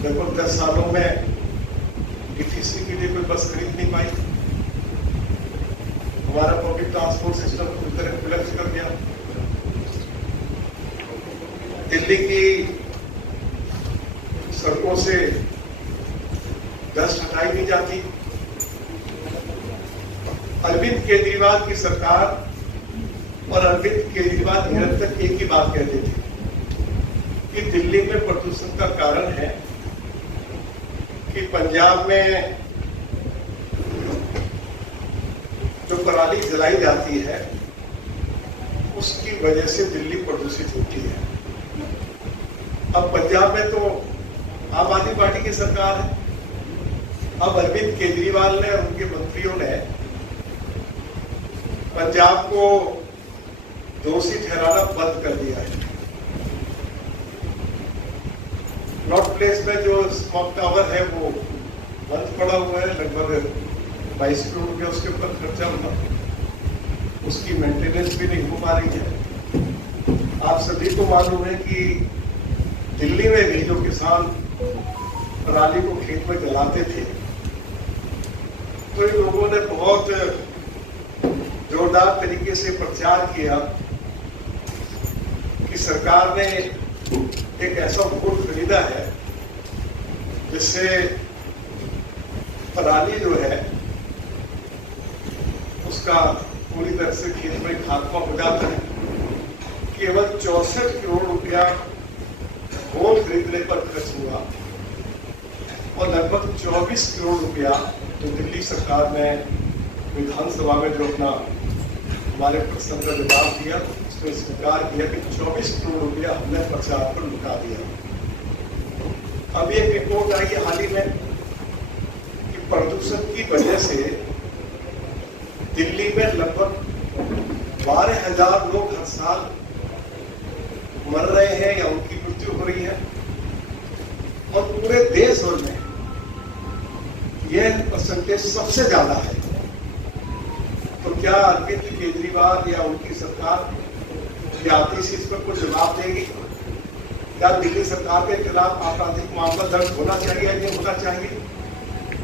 लगभग 10 सालों में डीटीसी के लिए कोई बस खरीद नहीं पाई। हमारा पब्लिक ट्रांसपोर्ट सिस्टम पूरी तरह कोलैप्स कर गया। दिल्ली की सड़कों से डस्ट हटाई नहीं जाती। अरविंद केजरीवाल की सरकार और अरविंद केजरीवाल निरंतर एक ही बात कहते थे कि दिल्ली में प्रदूषण का कारण है कि पंजाब में जो पराली जलाई जाती है उसकी वजह से दिल्ली प्रदूषित होती है। अब पंजाब में तो आम आदमी पार्टी की सरकार है। अब अरविंद केजरीवाल ने और उनके मंत्रियों ने पंजाब को दोषी ठहराना बंद कर दिया है। नॉर्थ प्लेस में जो स्मॉग टावर है वो बंद पड़ा हुआ है। लगभग 22 करोड़ रुपया उसके ऊपर खर्चा हुआ, उसकी मेंटेनेंस भी नहीं हो पा रही है। आप सभी को मालूम है कि दिल्ली में भी जो किसान पराली को खेत में जलाते थे तो इन लोगों ने बहुत जोरदार तरीके से प्रचार किया कि सरकार ने एक ऐसा वोट खरीदा है जिससे पराली जो है उसका पूरी तरह से खेत में खात्मा हो जाता है। केवल 64 करोड़ रुपया वोट खरीदने पर खर्च हुआ और लगभग 24 करोड़ रुपया जो दिल्ली सरकार ने विधानसभा में जो अपना हमारे प्रश्न का जवाब दिया उसमें स्वीकार किया कि 24 करोड़ रुपया हमने प्रचार पर लुटा दिया। अब एक रिपोर्ट आई है हाल ही में कि प्रदूषण की वजह से दिल्ली में लगभग 12,000 लोग हर साल मर रहे हैं या उनकी मृत्यु हो रही है और पूरे देश भर में यह परसेंटेज सबसे ज्यादा है। तो क्या अरविंद केजरीवाल या उनकी सरकार आतिशी इस पर कुछ जवाब देगी? क्या दिल्ली सरकार के खिलाफ आपराधिक मामला दर्ज होना चाहिए या नहीं होना चाहिए?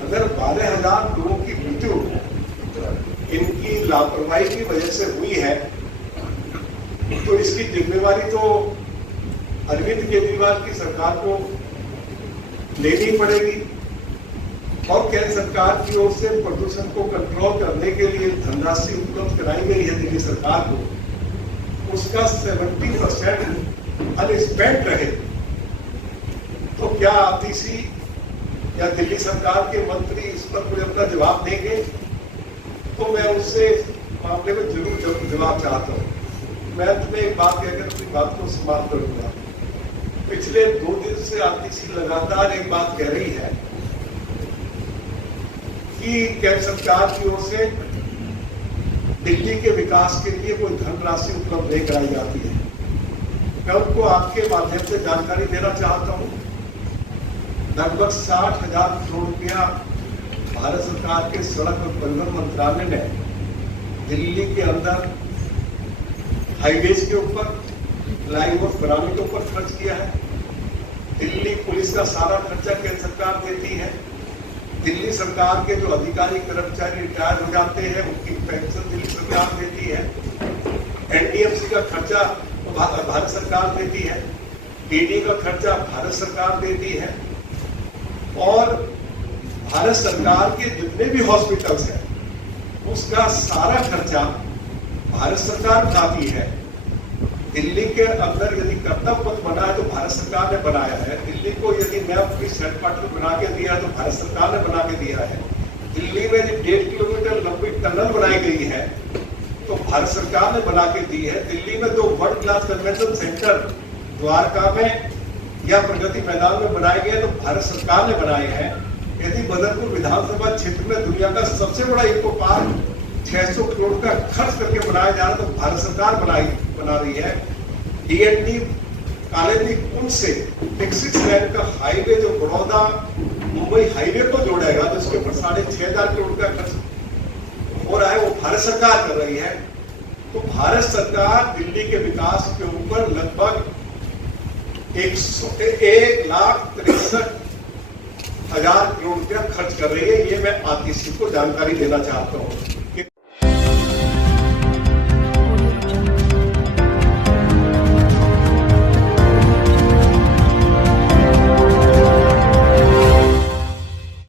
अगर 12,000 लोगों की मृत्यु इनकी लापरवाही की वजह से हुई है तो इसकी जिम्मेवारी तो अरविंद केजरीवाल की सरकार को लेनी पड़ेगी। और केंद्र सरकार की ओर से प्रदूषण को कंट्रोल करने के लिए धनराशि उपलब्ध कराई गई है दिल्ली सरकार को, उसका 70% अनस्पेंड रहे तो क्या आतिशी या दिल्ली सरकार के मंत्री इस पर कोई अपना जवाब देंगे? तो मैं उससे मामले में जरूर जवाब चाहता हूँ। मैं तुम्हें एक बात कहकर अपनी बात को समाप्त करूंगा। पिछले 2 दिन से आतिशी लगातार एक बात कह रही है कि केंद्र सरकार की ओर से दिल्ली के विकास के लिए कोई धनराशि उपलब्ध नहीं कराई जाती है। मैं उनको आपके माध्यम से जानकारी देना चाहता हूँ। लगभग 60,000 करोड़ रुपया भारत सरकार के सड़क और परिवहन मंत्रालय ने दिल्ली के अंदर हाईवेज के ऊपर, फ्लाईओवर बनाने के ऊपर खर्च किया है। दिल्ली पुलिस का सारा खर्चा केंद्र सरकार देती है। दिल्ली सरकार के जो अधिकारी कर्मचारी रिटायर हो जाते हैं उनकी पेंशन दिल्ली सरकार देती है। एनडीएमसी का खर्चा भारत सरकार देती है। डीडी का खर्चा भारत सरकार देती है। और भारत सरकार के जितने भी हॉस्पिटल्स हैं उसका सारा खर्चा भारत सरकार उठाती है। दिल्ली के अंदर यदि कर्तव्य पथ बना है तो भारत सरकार ने बनाया है। दिल्ली को यदि नया पुलिस हेडक्वार्टर बना के दिया है तो भारत सरकार ने बना के दिया है। दिल्ली में यदि 1.5 किलोमीटर लंबी टनल बनाई गई है तो भारत सरकार ने बना के दी है। दिल्ली में 2 world class convention centre Dwarka में या प्रगति मैदान में बनाए गए तो भारत सरकार ने बनाए हैं। यदि बदरपुर विधानसभा क्षेत्र में दुनिया का सबसे बड़ा इको पार्क 600 करोड़ का खर्च करके बनाया जा रहा है तो भारत सरकार बना रही है। डीएनडी कालेनी कुंड से एक 6 लेन का हाईवे जो बड़ौदा मुंबई हाईवे को जोड़ेगा जिसके ऊपर 6,500 करोड़ का खर्च हो रहा है वो भारत सरकार कर रही है। तो भारत सरकार दिल्ली के विकास के ऊपर लगभग 1,63,000 1000 करोड़ रुपया खर्च कर रही है। ये मैं आतिशी को जानकारी देना चाहता हूँ।